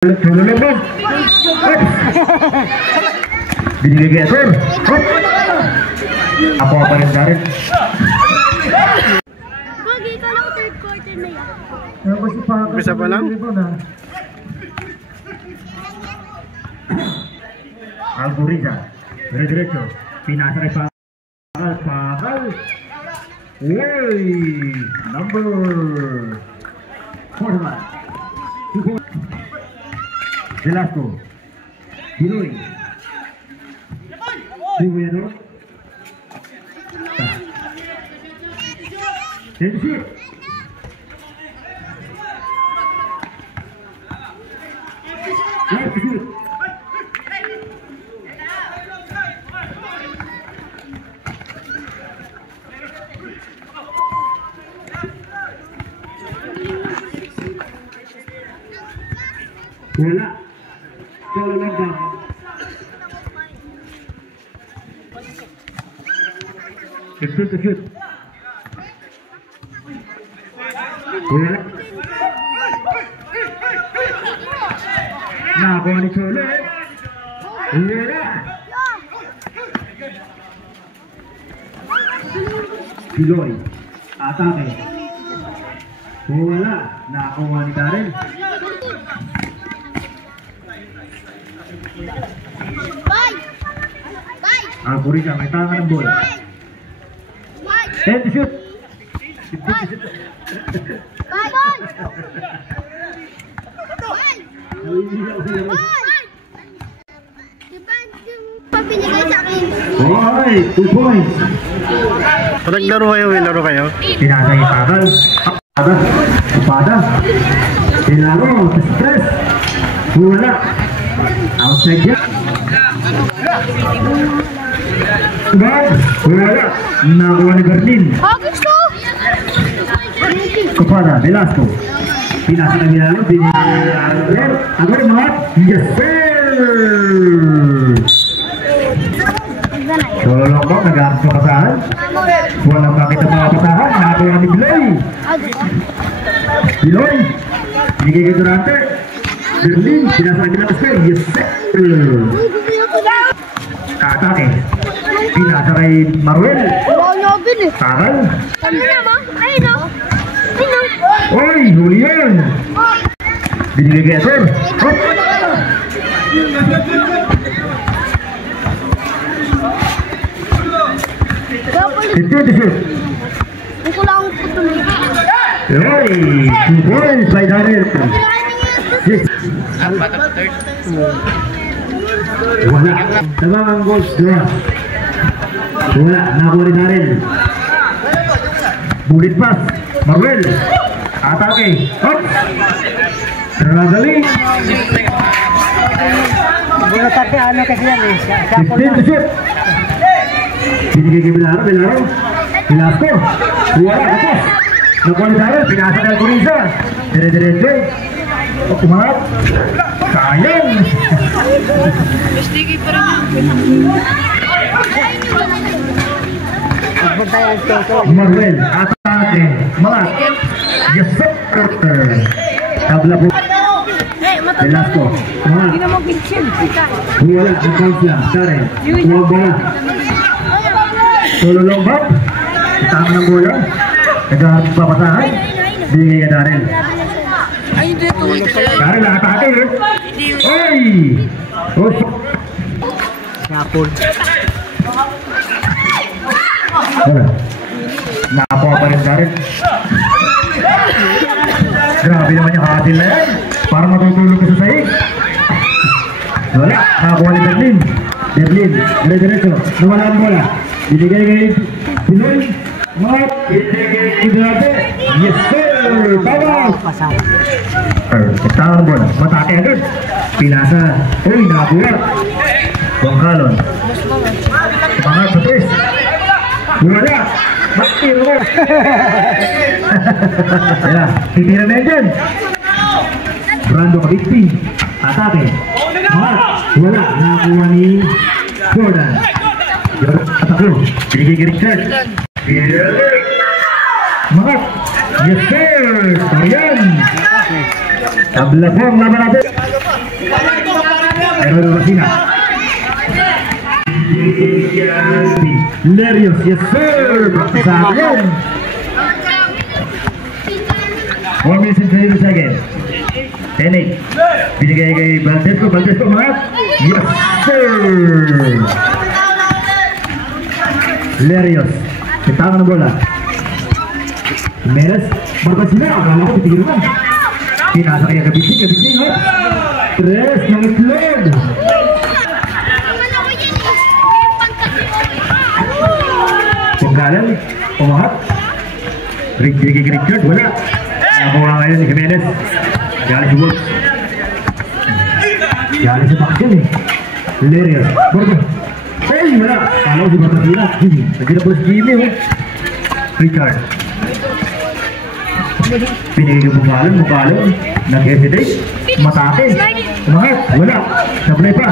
Binigay kay Ator. Apa rin sa rin. Gagi ka lang third quarter na yan. Umpisa pa lang? Algoriza. Diretso. Pinasa kay Pakal. Uy! Number 41. Velasco. Diloy. Siguero. Tensi. Wala. Kalau lembab. Shoot. Wala. Nah, kau ni Chole. Wala. Diloy. Atake. Wala. Nakakuha ni Karen. Algoriza may tangan ng bola. And shoot. Hoy, 2 points. Naglaro kayo? Pinasa yung Pakal. Upada. Pinaro, stress. Wala. Outside yan. Wala. Nakuha ni Berlin. Kepada Velasco. Pinasa na Milano. Agora mga. Yes sir. Solo lombok. Nag-aarap sa pasahan. Walang makita mga pasahan. Nakuha ni Diloy. Binigay kay Durante. Berlin. Pinasa na Milano sir. Yes sir. Atake. Pinasa kay Maruel. Pakal. Oy, huli yan. Binigay kay Ator. Hop. Ito. Hindi ko lang putuloy. Oy, 2 points by Darrell. Yes. Wala. Tamang ang goals. Wala. Nakuha rin Darrell. Bullet pass. Maruel. Atake. Hop. Traveling. Bulat tapi ano kasi yan eh. 15 to shoot. Binigay kay Bilaro. Velasco. Wala. Kapos. Nakuha ni Darrell. Pinasa kay Algoriza. Dire-diretso. Umangat. Sayang. Mistigay pa rin. Maruel. Atake. Mga. Yes sir. Tabla po. Velasco. Mga. Wala. Ang kansya. Darrell. Huwag bola. Solo lombak. Tangan ng bola. Naghaharap papasahan. Binigay ka Darrell. Darrell atake eh. Oy! Yapon. Nakakuha pa rin Darrell. Grabe naman yung hasil na yan. Para matutulog ka sa sahig. Wala. Nakakuha ni Berlin. Diretso. Nawala ang bola. Binigay kay Pinoy. Binigay kay Durante. Yes sir. Tama. Tama ang bola. Matake agad. Pinasa. Uy, nakakuha. Bangkalon. Mga patis. Wala. Matiro mo. Wala. Titira na yan dyan. Brando Kabigti. Atake. Wala. Nakakuha ni Jordan. Ataklo. Binigay kay Richard. Mangat. Yes sir. Ayan. Tabla po ang laban natin. Errol Rosina. Lerios, yes sir! Sa akin. 1 minute and 22 seconds. 10-8. Binigay kay Valdesco mga. Yes sir! Lerios. Kita ng bola. Jimenez. Barbasina. Akala ko pitigil naman. Pinasa kaya kabising. Tres ng itlog. Punggalan. Umahat. Richard. Wala. Nakuha ngayon ni Jimenez. Galing si Wolf. Galing si Paxton eh. Lerios. Borgo. Ay, wala. Kala ko si Barbasina. Nagkita po si Jimmy oh. Richard. Pinigil yung mubalong. Nag-hesitate. Matake. Umangat. Wala. Sablay pa.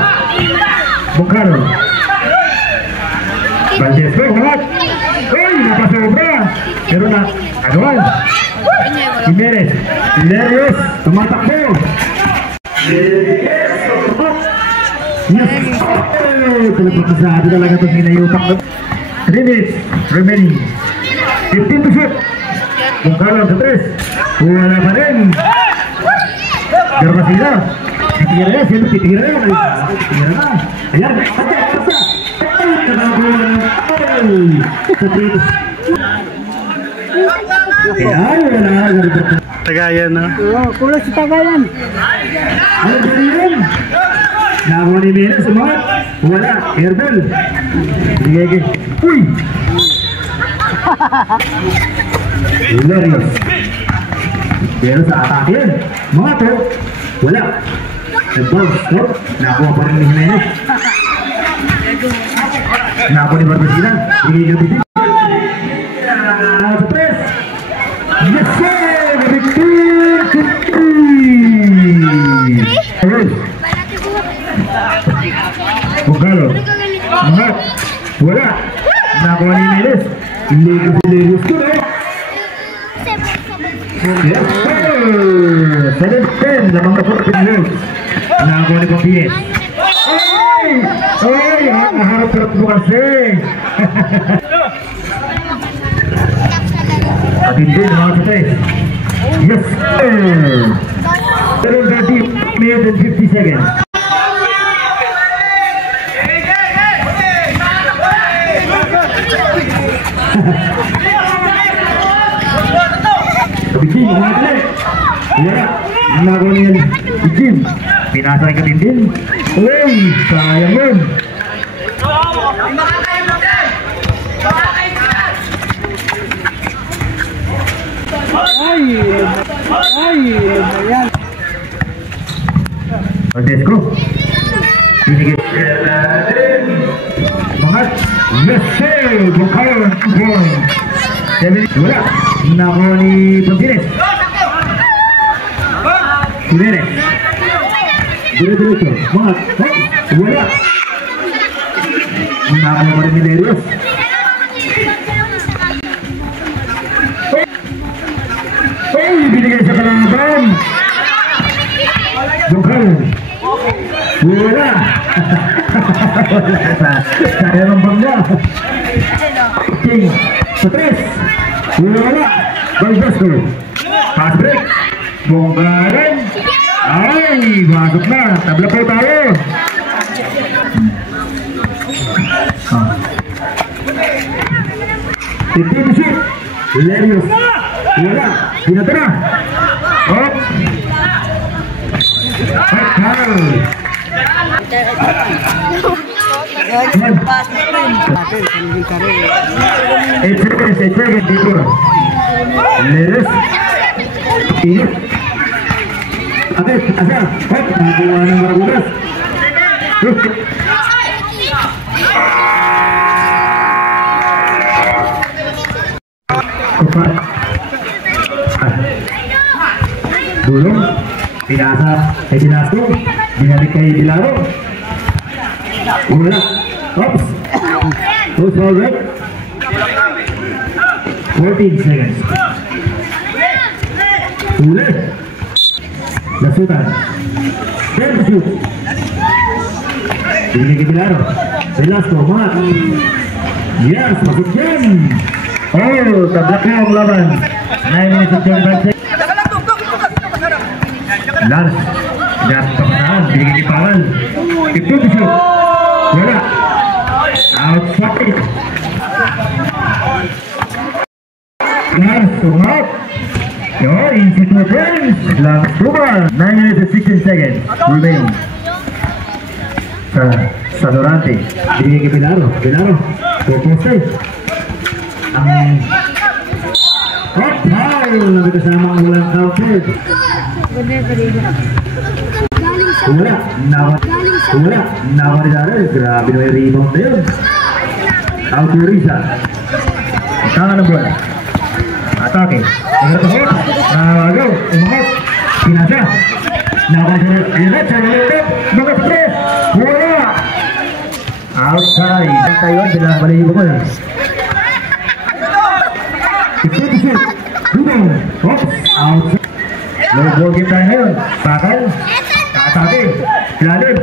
Bungkaro. Valdesco. Umangat. Ay, napasobra. Pero na. Agawan. Jimenez. Lerios. Tumatakbo. Yes. Talagang talaga itong ginayutak. 3 minutes remaining. 15 to shoot. Bungkalo sa 3. Wala pa rin. Garmasina. Titigil na. Siyempre titigil na. Titigil na. Ayan. Pasa. Ay, kanagulan. Ay. Sa 3. Ayan. Wala. Tagayan na. Oo, kulang si Tagayan. Ano ba rin? Nakuha ni Mena sumangat. Wala. Airball. Sige. Uy. Lerios. Pero sa atake yan. Mga to. Wala. Nag-bounce. Nakuha pa rin ni Jimenez. Nakuha ni Barbasina. Sige. Sa press. Yes sir. Victory. Ayun. Bungkalo. Mga. Wala. Nakuha ni Jimenez. Lerios ko na. Yes sir. 7-10. Lamang na 14 minutes. Nakuha ni Papies. Ay! Naharap mo kasi. Patindi na mga kates. Yes sir. 30 minutes and 50 seconds. Jim, mga kalit. Wala. Nakuha niya si Jim. Pinasa ka din. Uy, sayang yun. Ayan. Valdesco. Pinigit. Mga. Yes sir. Bungkalo. Wala. Nakuha ni Pagines. Jimenez. Diretso. Mga. Wala. Nakuha pa rin ni Lerios. Ay, binigay sa kalaban. Bungkalo. Wala. Kaya ng bangga. King. Sa 3. Wala. Valdesco. Pass break. Bonggaran. Ay, masuk na. Tabla po tayo. Titi shoot. Lerios. Wala. Pinatara. Hop. Foul. Seconds dito. Lerios. Ingat. Ates, asal. Hop, nakuha ng Maragudas. Kupat. Dulong. Pinasa kay Dinasto. Binalik kay Dilaro. Wala. Oops. Close ball break. 14 seconds. Ulit. Lasutan. 10 to shoot. Binigay kay Bilaro. Velasco, umangat. Yes, masuk yan. Oh, tablak na ang laban. 9 minutes and 25 seconds. Lars, dapat na, binigay kay Paral. 50 to shoot. Wala. Outside. Lars, umangat. Yo, easy to friends. Last over. 9 minutes and 16 seconds. Remain. Sa Dorante. Binigay kay Bilaro. Bilaro. Poposte. Ang hot foul na may kasama ang walang counted. Wala. Wala. Nawa ni Daryl. Grabe na may rebound na yun. Autoriza. Tangan ng bola. Atake. Ingat ako. Agaw. Umangat. Pinasa. Nawa ni Daryl. Ingat. Sanilip. Mga stress. Wala. Outside. Tayo. Binabalihin ko na. Outside. Low ball game tayo ngayon. Pakal. Atake. Lalim.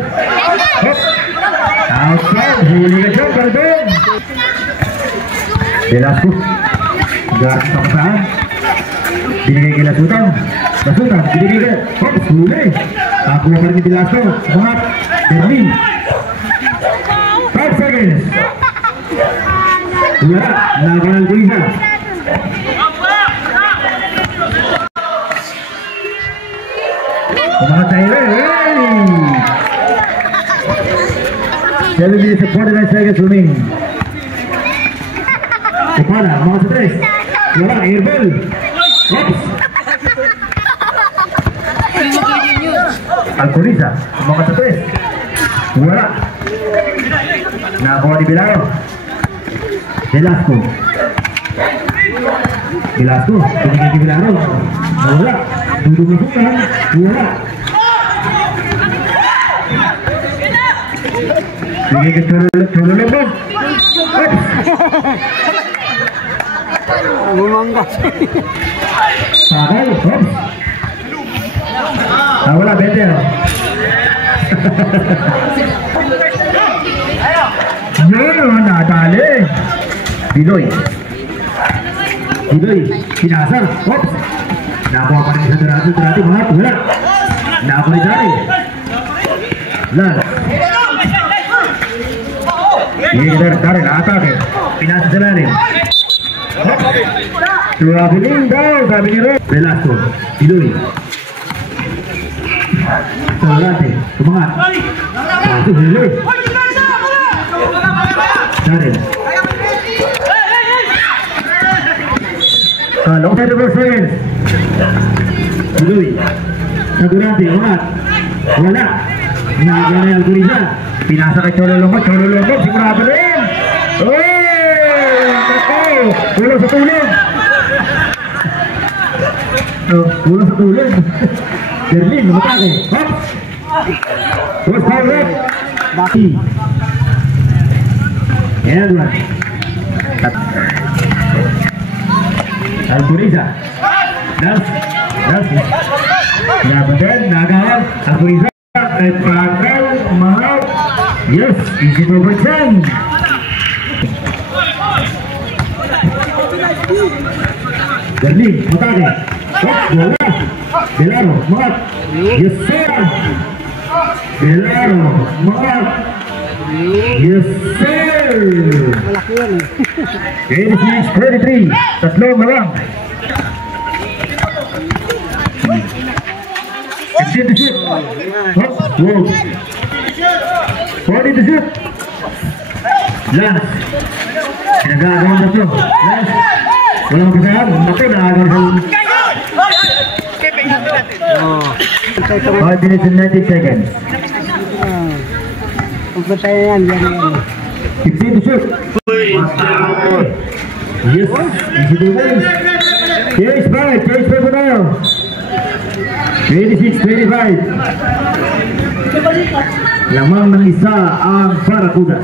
Outside. Huli ka dyan. Pardon. Velasco. Gat sa kasaan. Binigay kay Lasutan. Lasutan. Binigay kay. Huli. Nakuha pa rin ni Velasco. Umangat. Berlin. 5 seconds. Wala. Nakuha ng Luisa. Umangat tayo. Hey! 7 minutes and 49 seconds remaining. Kupana, mga sa tres. Wala, airball. Oops. Alcoriza, mga sa tres. Wala. Nakakuha ni Bilaro. Velasco. Velasco, pinigay ni Bilaro. Wala. Dudong na sukan. Wala. Pinigay ka Cholo-Lobog. Oops. Bumanggas. Pakal, oops. Wala, better. Yun, nadali. Biloy. Biloy, pinasar. Oops. Nakuha pa rin sa Durante. Wala. Nakuha ni Dari. Lan. Ini Dari, atake. Pinasa sa lalim. Traveling daw, sabi ni Red. Velasco, Biloy. Sa Durante, tumangat. Paso, Biloy. Darren. Long side reverse seconds. Biloy. Sa Durante, umat. Wala. Nagawa na yung Alcoriza. Pinasa kay Cholo-Lobog. Sigurado rin. Ulo sa tulog. Ulo sa tulog. Berlin, lumatake. Hop! Cross foul red. Baki. Edward. Alcoriza. Das. Nabadan, nagawal. Alcoriza. Pakal, mahal. Yes, easy to overturn. Berlin, matake. Bola. Bilaro, mat. Yes, sir. Bilaro, mat. Yes, sir. 86-33. Tatlong na lang. 15 to shoot. Wow. 40 to shoot. Lance. Pinagagawa na ito. Lance. Walang kasayang. Naku, nakagawin sa 5 minutes and 90 seconds. Pagpatay yan. 15 to shoot. Yes. Easy to win. Chase 5 po tayo. 26-25. Lamang ng isa ang Barracudas.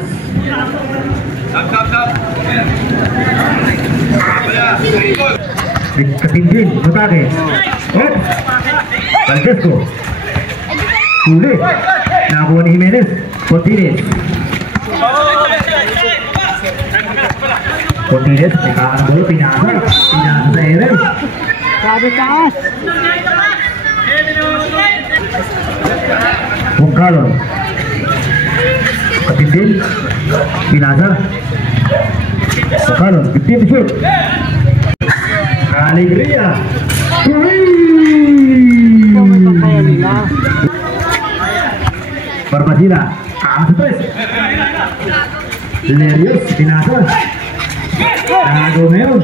Katinggin, matake. Oops! Francesco. Huli. Nakuha ni Jimenez. Cortines. Cortines, may kakang pinasa. Pinasa sa Eren. Sabi taas. Bungkalon. Katindin. Pinasa. Bungkalon. 15 to shoot. Alegria. Kaya nila. Barbasila. Ang sa tres. Lerios. Pinasa. Nago meron.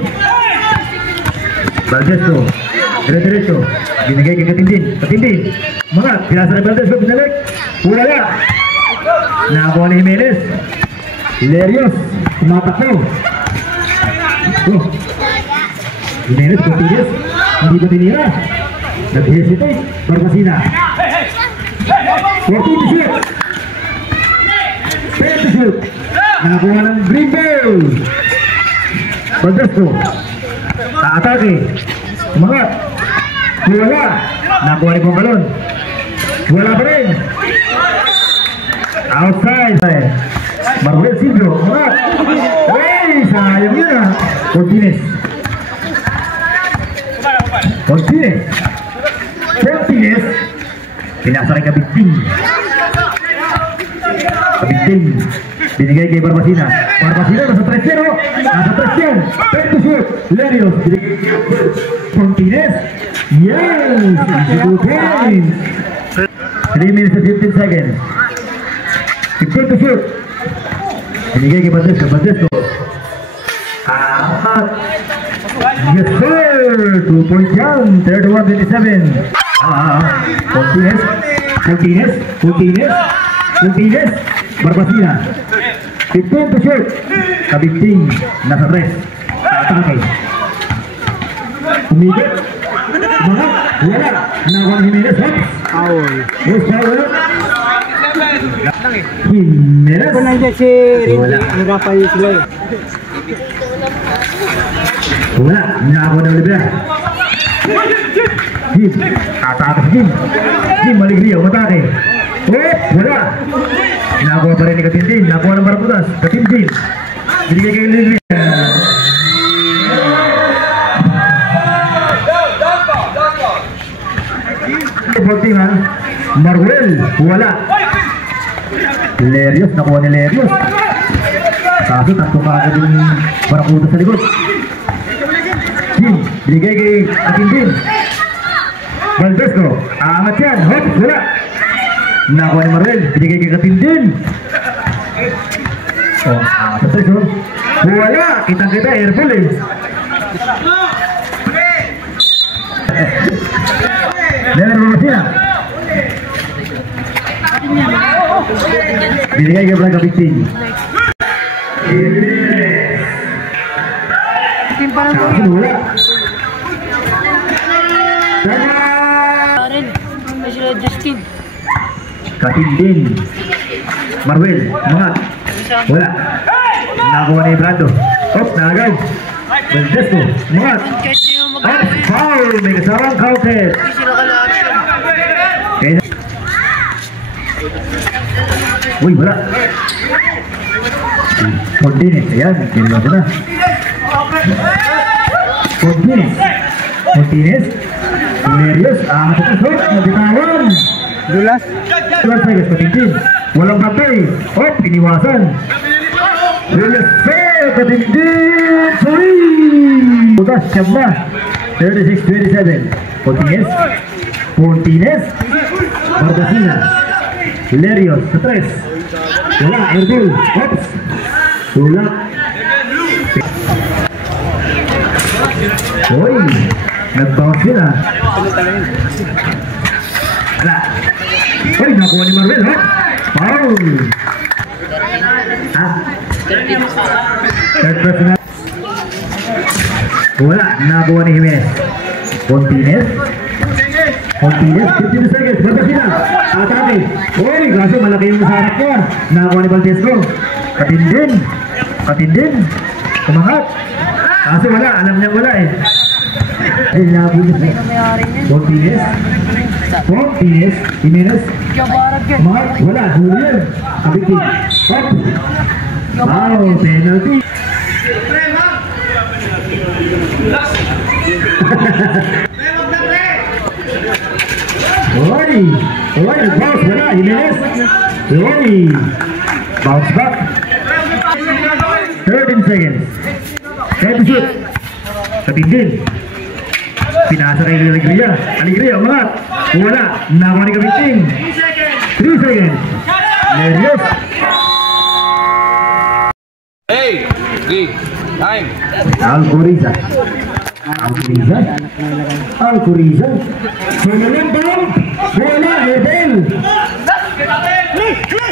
Valdesco. Diretso. Binigay kay Katindin. Katindin. Mga pinasa na Valdesco. Binalik. Wala. Nakuha ni Jimenez. Lerios. Tumatakbo. Jimenez. Cortines. Hindi ba tinira? Nag-hesitate. Barbasila. 14 to shoot. 10 to shoot. Nakakuha ng green ball. Valdesco. Atake. Umangat. Wala. Nakuha ni Bungkalon. Wala pa rin. Outside. Marvel Silvio. Umangat. Hey, sayang yun ah. Cortines. Pinasa rin Kabigting. Binigay kay Barbasina. Barbasina nasa 3-0. Nasa 3-0. 10 to shoot. Lerios. Cortines. Yes. 2 points. 3 minutes and 15 seconds. 15 to shoot. Binigay kay Valdesco. Apat. Yes sir. 2 points yan. 31-27. Cortines. Barbasina. 15 to shoot. Kabigting. Nasa press. Atake. Umigit. Umangat. Wala. Nakuha ni Jimenez. Foul. Yes, foul. Jimenez. Kung nandiyan si Rindy, hirapan niyo sila eh. Wala. Nakuha na Olivia. Jim. Atake si Jim. Jim Alegria. Umatake. Wala. Nakuha pa rin ni Katindin. Nakuha ng Barbudas. Katindin. Binigay kay Alegria. Portingan. Marwell. Wala. Lerios. Nakuha ni Lerios. Kaso takto pa agad yung Barakuda sa likod. Jim. Binigay kay Katindin. Valdesco. Aangat yan. Hop. Wala. Nakuha ni Marwell. Binigay kay Katindin. Aangat sa tres. Wala. Kitang-kita. Airball eh. Leonard Barbasina. Binigay kay Braga Kabigting. Wala. Justin. Katindin. Marwell. Mangat. Wala. Nakuha ni Brando. Nagay. Valdesco. Mangat. Foul. May kasarang counted. Uy, wala. Cortines. Ayan. Kinilang ko na. Cortines. Lerios. Ang atasot. Nabitawan. Dulas. Seconds. Katindin. Walang patay. Iniwasan. Lerios. Katindin. Sorry. Butas. Siyam na. 36-27. Cortines. Barbasina. Lerios. Sa tres. Wala. Airball. Tulak. Uy. Nag-bounce sila. Wala. Uy, nakuha ni Marwell, ha? Foul. Ha? Third person. Wala. Nakuha ni Jimenez. Cortines. 15 seconds. Barbasina. Atake. Uy, kaso malaki yung sarap niya. Nakuha ni Valdesco. Katindin. Kumangat. Kaso wala. Alam niya wala eh. Ay, nakuha niya. Cortines. Jimenez, Jimenez. Kabarag yan. Mark, wala, huli yun. Kabitin. Up. Wow, penalty. Oy, nag-bounce, wala, Jimenez. Oy, bounce back. 13 seconds. Head to shoot. Katindin. Pinasa kay Alegria. Alegria, umangat. Wala, nakuha ni Kabiting. 3 seconds. Lerios. Hey! G! Time! Alcoriza. Sumunod bang? Wala, Hebel.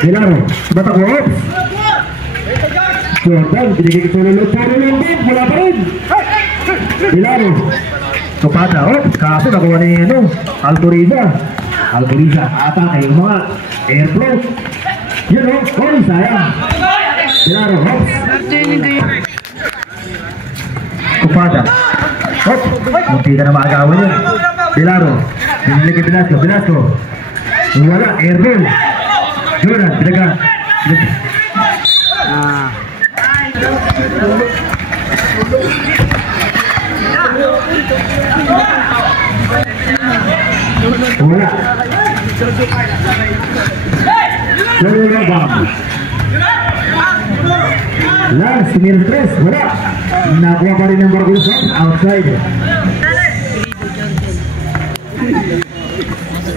Hilaro, batak mo, Ops. Jordan, binigay ko sumunod. Sumunod din, wala pa rin. Hilaro. Tupada, Ops. Kaso nakuha ni Alcoriza, atake, mga airflow. Yun o, sayang. Hilaro, Ops. Tupada. Hop, munti ka na maagawan yun. Bilaro, binili kay Velasco. Wala, airball. Jordan, pinaga. Wala. Lars, minus 3, wala. Nakuha pa rin ng Bargulos outside.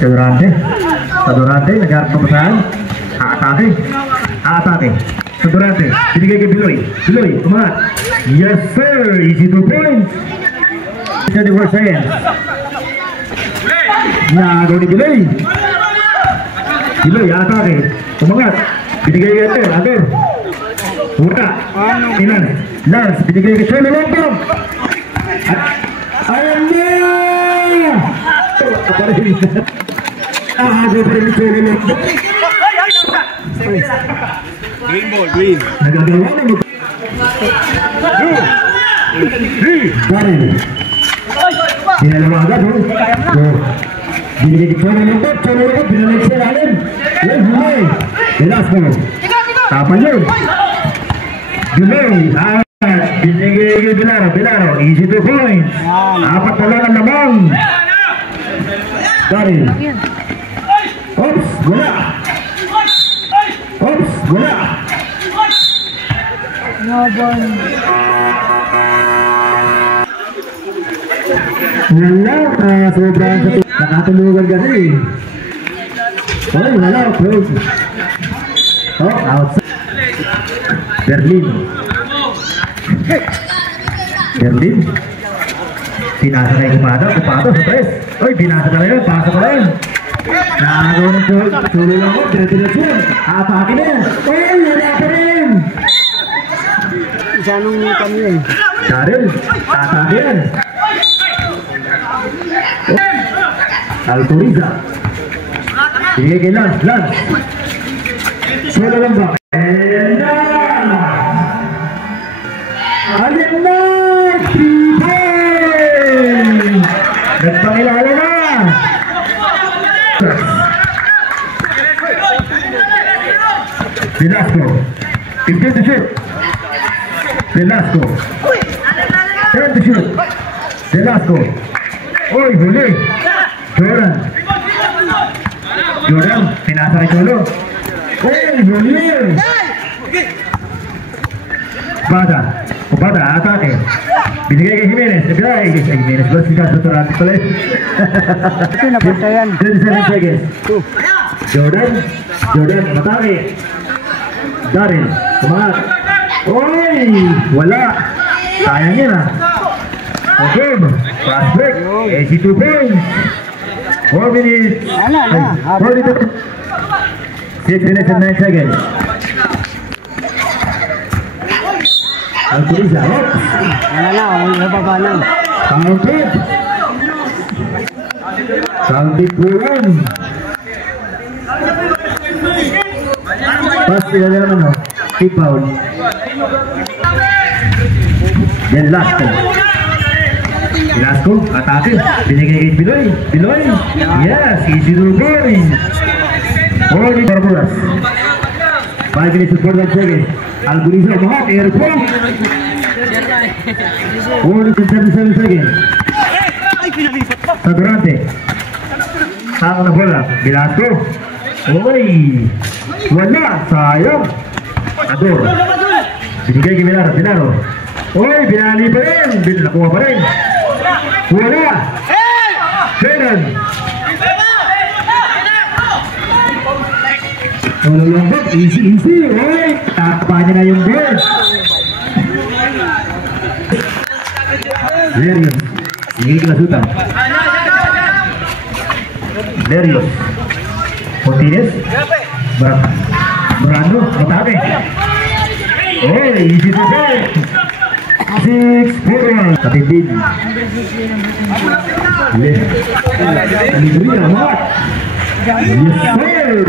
Sadorante, nag-harap pa saan? Aatake. Sadorante, binigay kay Biloy, umangat. Yes sir, easy 2 points. 34 seconds. Nagaw ni Biloy, aatake, umangat. Binigay kay Ador. Wala. Ilan? Lars, binigay kay Cholo Lombong. Ayan na! Ako pa rin ni Cholo Lombong. Green! Nagagawa na mo. Karen. Dinalawa agad, ho? Binigay kay Cholo Lombong. Binalik siya lalim. Yan, huli. Velasco. Tapan yun. Biloy, binigay kay Bilaro, easy 2 points. Apat na lang ang lamang. Daryl. Oops, wala. Wala, sobrang sa nakatulugan kasi. Wala, close. Outside. Berlin. Pinasa na yung kumada sa press. Oy, pinasa na yun, pasa pa rin. Nagawa ng sulo lang mo, diretso yun. Atake na yan. Oy, wala pa rin. Isanong kami yun. Daryl, atake yan. Alcoriza. Binigay kay Lance. Sulo lang ba? Alin na! Nagpangilala na! Velasco. 15 to shoot. Velasco. 10 to shoot. Velasco. Oy, huli. Jordan, pinasa kay Cholo. Oy, huli. Upada, atake. Binigay kay Jimenez. Jimenez, balas kita sa Torante pala. Ito napantayan. 37 seconds. Jordan, matake. Daryl, kumahat. Oy, wala. Sayang yun ah. Okay, fast break. 82 points. 4 minutes. 42. 6 minutes and 9 seconds. Alcoriza, Ops. Nababanan. Counted pulang. Pas tidak ada mana. Keep out. Dan last. Velasco, atake. Binigay kay Biloy. Biloy. Yes, easy to going. Holy Barbudas. 5 minutes and 41 seconds. Alguriza, Mahat, airport. 47 seconds. Sa Durante. Saan na bola? Velasco. Oy. Wala. Sayang. Ador. Binigay kay Bilaro. Bilaro. Oy, binali pa rin. Nakuha pa rin. Wala. Benan. Lambot. Easy, easy. Oy. Takpa niya na yung ball. Lerios. Bigay kilasutan. Lerios. Fortines. Brando. Matake. Oy, easy to say. 6-4. Katibid. Alegria, Mat. Yes, sir.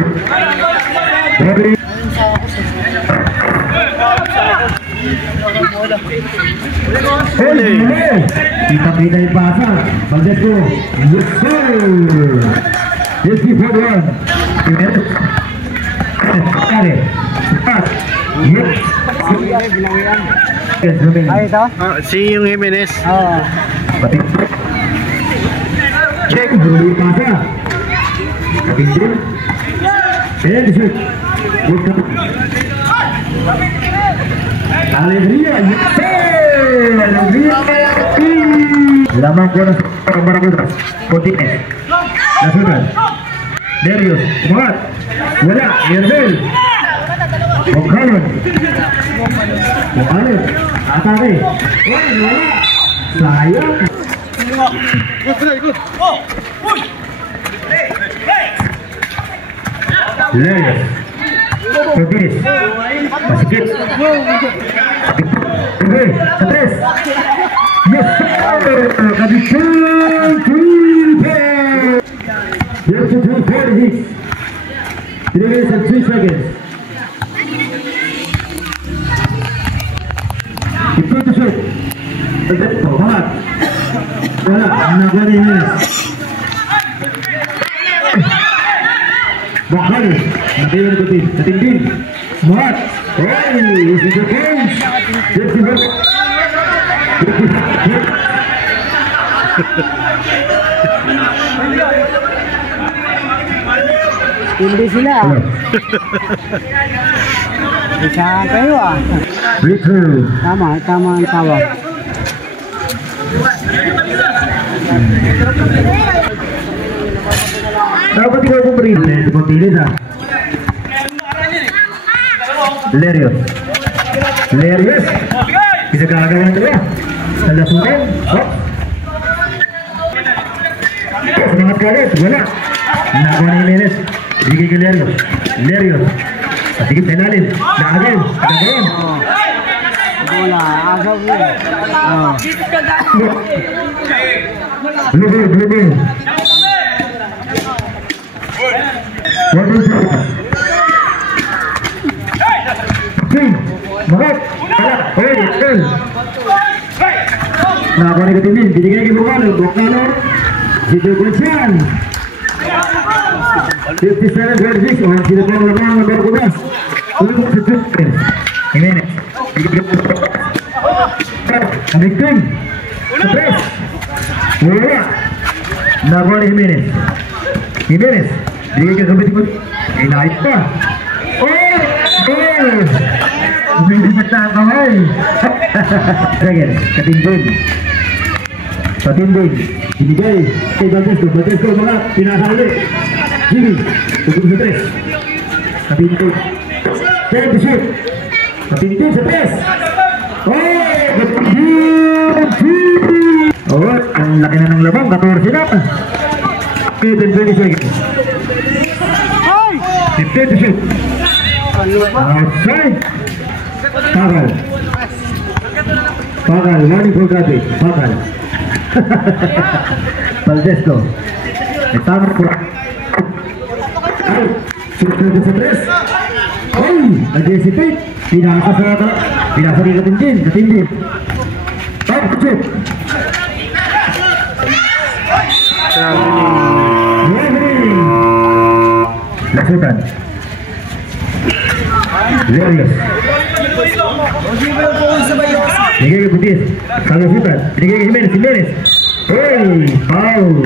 Kita-kita yung pasa. Valdesco. Yes, sir. Yes, 4-1. Kare. Pass. Yes. Ay, ito? Si yung Jimenez. Oo. Batik. Check. Bulu pasa. Kapindin. And shoot. Good cut. Alegria. Yes, sir. Alegria. Lamang ko na sa Barbudas. Fortines. Nasunan. Darius. Muhat. Wala. Yerbel. Bongkalan. Bongkalan. Atake. Wala. Sayang. Lerios. Fortines. Pasikit. Okay. Katres. Yes, sir. Kabisyon. 46. 3 minutes and 3 seconds. Ito to shoot. Valdesco, Mahat. Wala, nagawa ni Jimenez. Bongkalan. Natayo na kutin. Natindin. Mahat. Hey, this is the change. Yes, yes. Hindi sila. Isa kayo ah. Breakthrough. Tama ang tawag. Dapat ikaw kong breathe. Ito po tilis ha. Lerios. Lerios. Bisa gagawa na ito. Nalasunin. Hop. Semangat kalit. Wala. Nagawa ni Jimenez. Bigay kay Lerios. Lerios. Pasigit sa ilalim. Naagin. Nagayin. Wala. Agaw yun. Blue ball. Blue ball. What is it? King. Marat. Hey, hey. Nagawa ni Katindin. Binigay kay Bongkalan. Bongkalan. Sito Gulsian. 57-46. Orang sila pang lamang ng Barbudas. Tulog sa Tutkins. Jimenez. Kamigting. Sa press. Wala. Nagawa ni Jimenez. Jimenez. Bigay ka gabit ko. Inahit pa. Oh! Oh! Hindi ang kamay. Second. Katindin. Katindin. Binigay kay Valdesco. Valdesco mga pinasa ulit. Jimmy. Tugod sa tres. Katindin. Third shoot. Katindin sa tres. Oh! Katindin! Oh, ang laki na ng labang. 14 na. 20 seconds. 15 to shoot. Outside. Pagal. Pagal. Warning for graduate. Pagal. Valdesco. Tama po. Out. Susunod sa tres. Ay! Nag-hesitate. Pinasa ni Katindin. Katindin. Top shoot. Sultan. Lerius. Binigay kay Butis. Carlos Sultan. Binigay kay Jimenez. Jimenez. Hey, foul.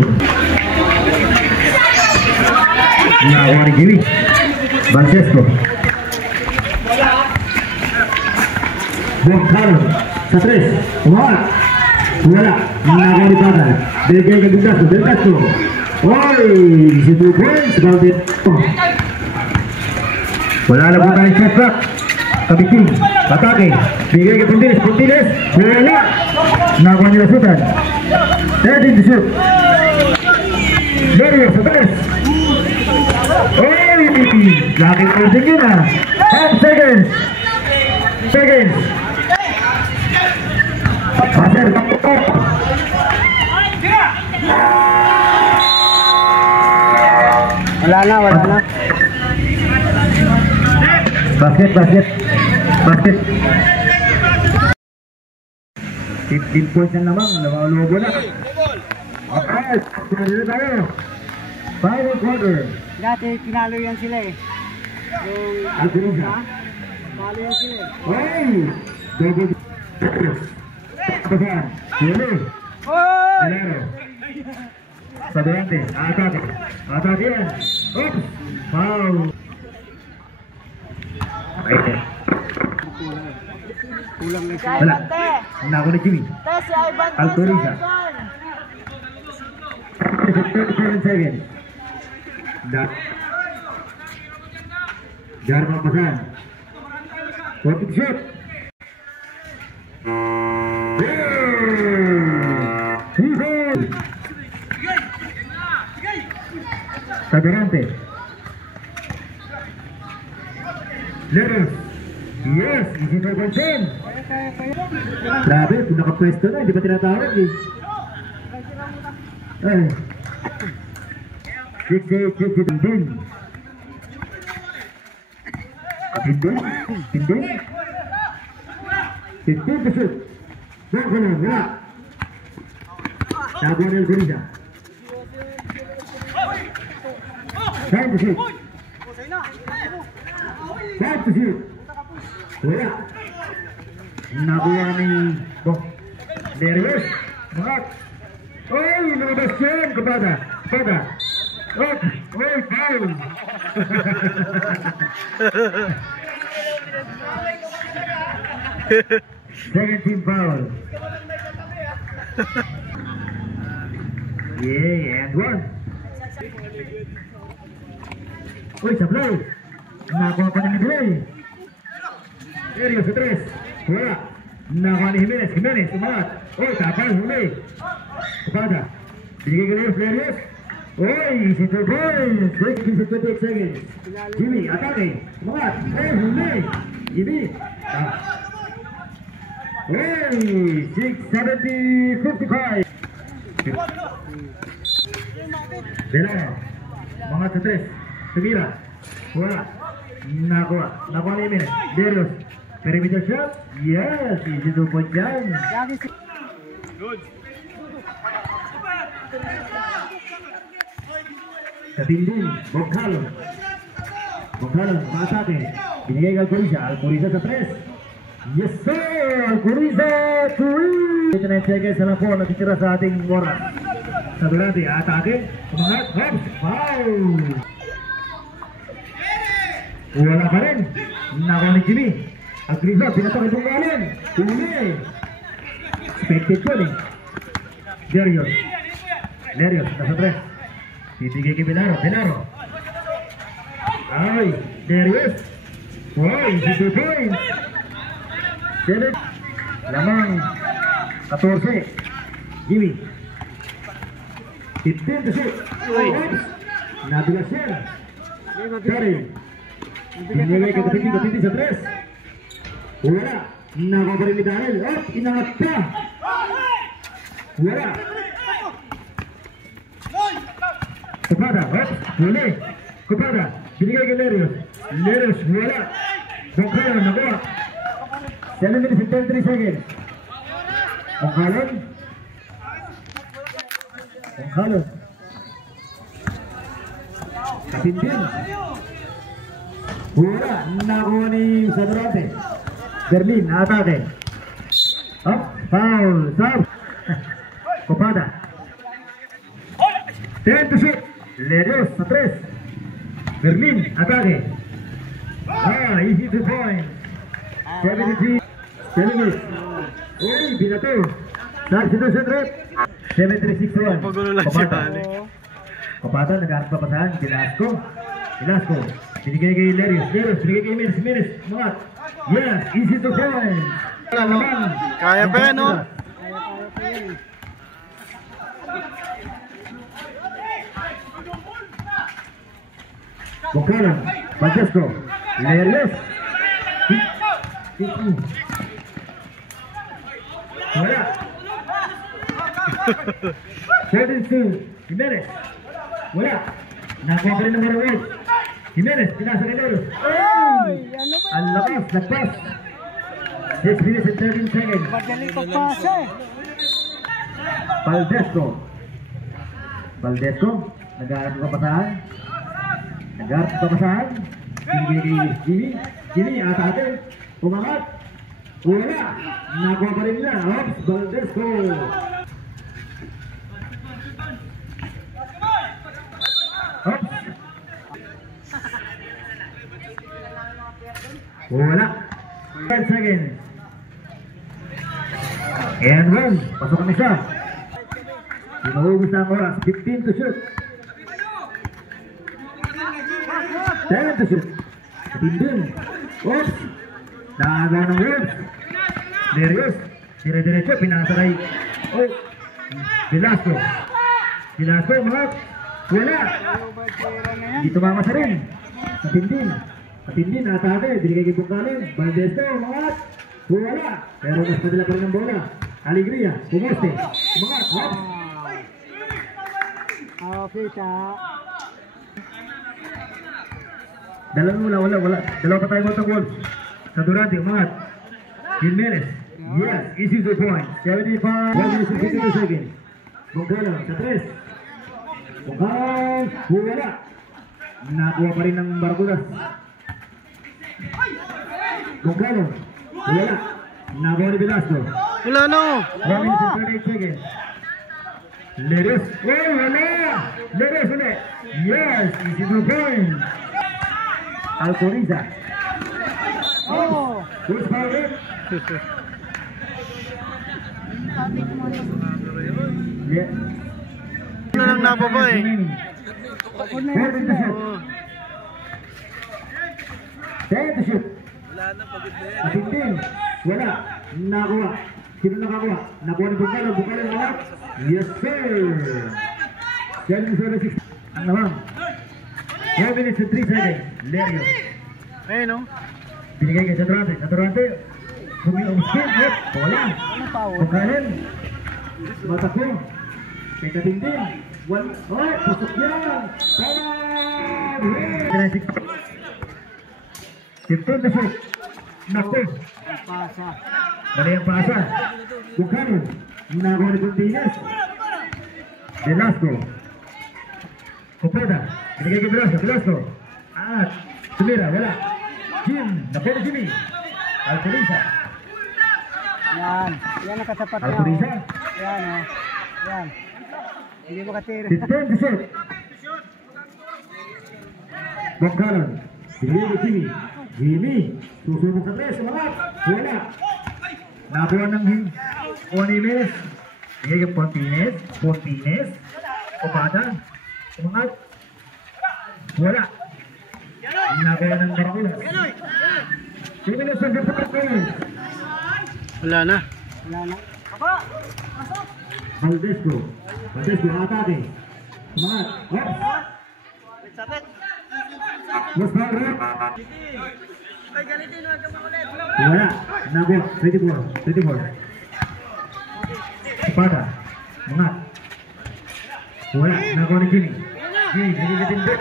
Nakuha ni Jimmy. Francesco. Buang Carlos. Sa 3. Wala. Wala. Nakuha ni Patal. Binigay kay Bugdaso. Del Castro. Oy, situ points. Grounded. Wala na po tayong shot clock. Kabiting. Atake. Bigay kay Puntiles. Puntiles. Wala. Nakuha nila Sultan. 13 to shoot. Lerius sa 3. Oy, laking closing yun ah. 10 seconds. Seconds. Pasir. Wala na, wala na. Basket. 15 points na naman. Lumalubo na. Okay, sunod tayo. Final quarter. Dati pinalo yan sila eh. Yung Alcurisa. pinalo yan sila eh. Hey! Double. Pasan. Huli. Delero. Sa Durante. Atake. Atake yan. Oops. Foul. Okay. Kulang na siya. Wala. Nako na Jimmy. Alcurisa. 37 seconds. Jarman Pasan. 40 shot. Sagarante. Lerius. Yes, easy for consent. Grabe, kung nakapwesto na, hindi pa tinatawag eh. Eh. 6-8, 6-8, Tindin. 15 to shoot. Bangko na, wala. Tabuan ng Alcurisa. 5 to shoot. 5 to shoot. Wala. Nakuha ni Lerius. Makat. Oy, lumabas yan. Kapada. Oh, foul. 17 foul. Yeah, and 1. Uy, sablay. Nakuha pa ni Midway. Lerius sa 3. Wala. Nakuha ni Jimenez. Umangat. Uy, tapal. Huli. Kapada. Binigay ka Lerius. Oy, si Turboy. 28 seconds. Jimmy, atake. Umangat. Huli. Jimmy. Hey, 670, 55. Delano. Mga sa 3. Tumira. Wala. Nakuha ni Jimenez. Lerius. Perimeter shot. Yes, easy 2 point dyan. Katindin. Boghalon. Maatake. Binigay kay Alcurisa sa 3. Yes sir! Alcurisa 3! 29 seconds na lang po natitira sa ating oras. Sa Durante, atake. Umangat. Hops. Foul! Wala pa rin. Nakuha ni Jimmy. Alcurisa, pinatang itong galin. Huli. Expected ko eh. Lerius, nasa 3. Bibigay kay Belaro. Ay, Lerius. Wow, easy 2 points. 7. Lamang 14. Jimmy. 15 to shoot. Oops. Nadulas yan. Sorry. Binigay kay Katiti sa 3. Wala. Nakuha pa rin ni Daniel. Inangat pa. Wala. Kapada. Huli. Kapada. Binigay kay Lerius. Wala. Bongkalan. Nakuha. 7 minutes and 33 seconds. Bongkalan. Katindin. Wala, nakuha ni Sadorante. Berlin, atake. Up, foul, serve. Copada. 10 to shoot. Lerios sa 3. Berlin, atake. Easy to point. 73. Televis. Uy, binato. Substitution rate. 73-61. Pagulo lang si Bali. Copada, nag-aarap pa pasahan. Velasco. Binigay kay Lerios. Binigay kay Miris. Mga. Yes, easy to point. Kaya pa yan, no? Buchanan, Francesco, Lerios. Wala. 72, Jimenez. Wala. Nakuha pa rin ng Marawid. Jimenez, pinasa kay Lerios. Ang lakas, nagpas. 6 minutes and 13 seconds. Madali pagpasa eh. Valdesco, nag-aarap ka pasahan. Jimmy, atake. Umangat. Wala. Nakuha pa rin niya. Ops, Valdesco. Ops. Wala. 10 seconds. And one. Pasok ang isa. Inuubos na ang oras. 15 to shoot. 10 to shoot. Tindin. Oops. Nakagawa ng Wolves. Lerios. Dire-diretso. Pinasakay. Oh. Velasco. Mga. Wala. Hindi tumama sa rin. Patindin. Atake. Binigay kay Buchanan. Valdesco. Mga. Wala. Pero mas padala pa rin ng bola. Alegria. Pumoste. Mga. Oops. Okay, ta. Wala. Dalawa pa tayo ng Wolves. Sadorante, umangat. Jimenez. Yes, easy to point. 75. 52 seconds. Buchanan sa 3. Buchanan. Wala. Nakuha pa rin ng Barbudas. Buchanan. Wala. Nakuha ni Velasco. Wala, no? 1 minute and 38 seconds. Lerios. Oh, wala. Lerios ulit. Yes, easy to point. Alcoriza. Oh! Who's fouled? Yeah. Ano lang nababa eh. Ako na yun sila. 10 to shoot. Wala na, pagod na yan. 15. Wala. Nakuha. Sino nakakuha? Nakuha ni Buchanan. Buchanan wala. Yes, sir. 7-6. Ang naman. 4 minutes and 3 seconds. Lerios. Ayun, no? Binigay kay Sadorante. Humiuskin. Wala. Buchanan. Matakbo. Kay Katindin. Pasok yan. Tama! 15 na shoot. Naku. Pasa. Mali ang pasa. Buchanan. Nakuha ni Puntinez. Velasco. Copada. Binigay kay Velasco. At tumira. Wala. Nakuha ni Jimmy. Alcoriza. Yan ang katapat niya. Alcoriza. Yan o. Yan. Hindi makatira. 15 to shoot. Buchanan. Binigay kay Jimmy. Susubok sa 3. Sumangat. Wala. Nakuha ng Jimenez. Binigay kay Pontinez. Copada. Sumangat. Wala. Nakuha ng Barbudas. 2 minutes and 55 seconds. Wala na. Valdesco, atake. Sumangat. Mas Barbudas. Wala. Nakuha. 24. Copada. Sumangat. Wala. Nakuha ni Jimmy. Binigay din din.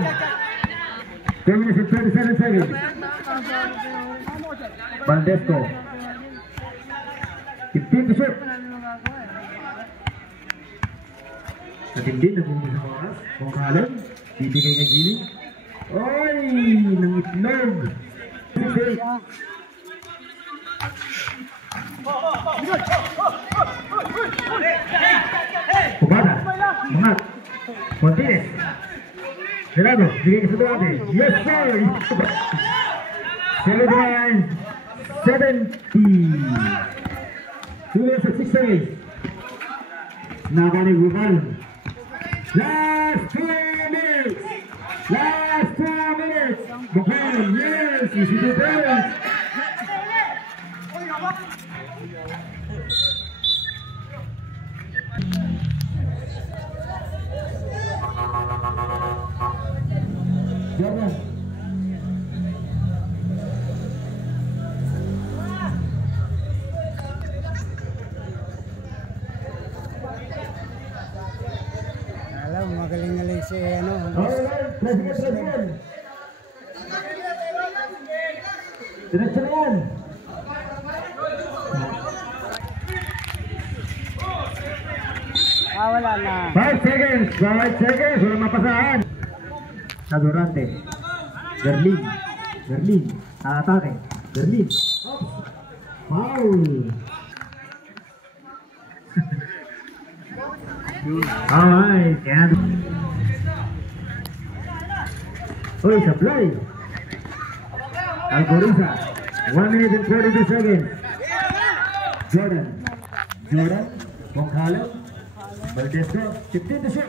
2 minutes and 37 seconds. Valdesco. 15 to shoot. Natindi, nagbubuhay sa oras. Buchanan. Bibigay kay Jimmy. Oy! Ng itlog! Kumada! Mangat! Martinez! Gerardo! Bigay ka sa dati! Yes sir! Solo drive! 70! 2 minutes and 6 seconds! Nakanig Bukal! Last 2 minutes! Last 2 minutes! Bukal! Yes! Easy to balance! Jordan! Alam, magaling-galing si ano. Alright, president. Diretso na yan. Wala na. 5 seconds. 5 seconds. Walang mapasahan. Sa Durante. Berlin. Berlin. Atake. Berlin. Foul. Alright. Yan. Uy, supply. Algoriza. 1 minute and 42 seconds. Jordan. Jordan. Bongkalo. Valdesco. 15 to shoot.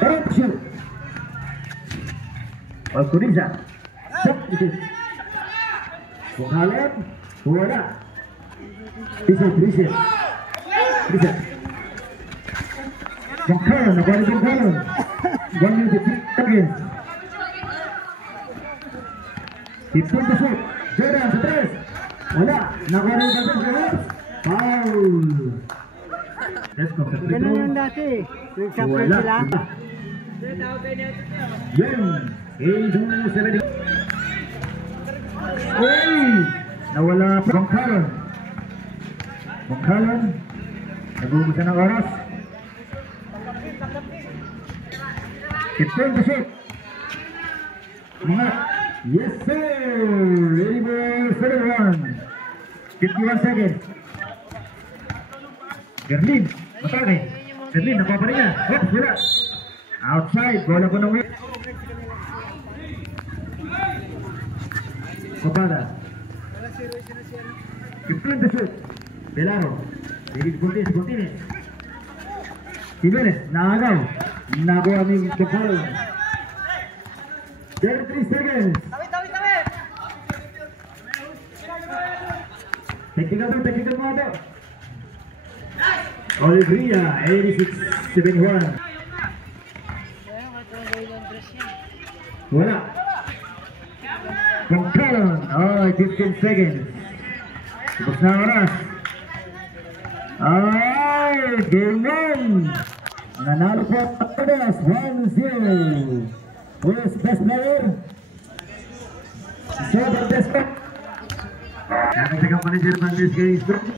Don't shoot. Algoriza. Substitute. Bongkalo. Wala. Reset. Bongkalo. Nabalik Bongkalo. 1 minute and 3 seconds. 15 to shoot. Jordan sa 3. Wala. Nakuha rin ba sa foul. Let's go. Ganun yung dati. Nag-supply Wala. sila. Yan. 82-70. Uy! Nawala pa. Bongkalan. Bongkalan. Nag-uumusan ng oras. 15 to shoot. Mga. Yes sir! Ready for 31. 51 seconds. Gerlin. Matake. Gerlin. Nakuha pa rin niya. Oops, wala. Outside. Bola ko ng win. Papada. 15 to shoot. Pelaro. David Gontinis. Jimenez. Nakagaw. Nakuha ni Bongkalo. 33 seconds. Technical mo ito. Olivia, 86-71. Wala. Bongkalo. Oh, 15 seconds. Tapos na oras. Ay, game on. Nanalo po ang Todas, 1-0. Who is best player? So, the best player. Nakatagang manager ng this game.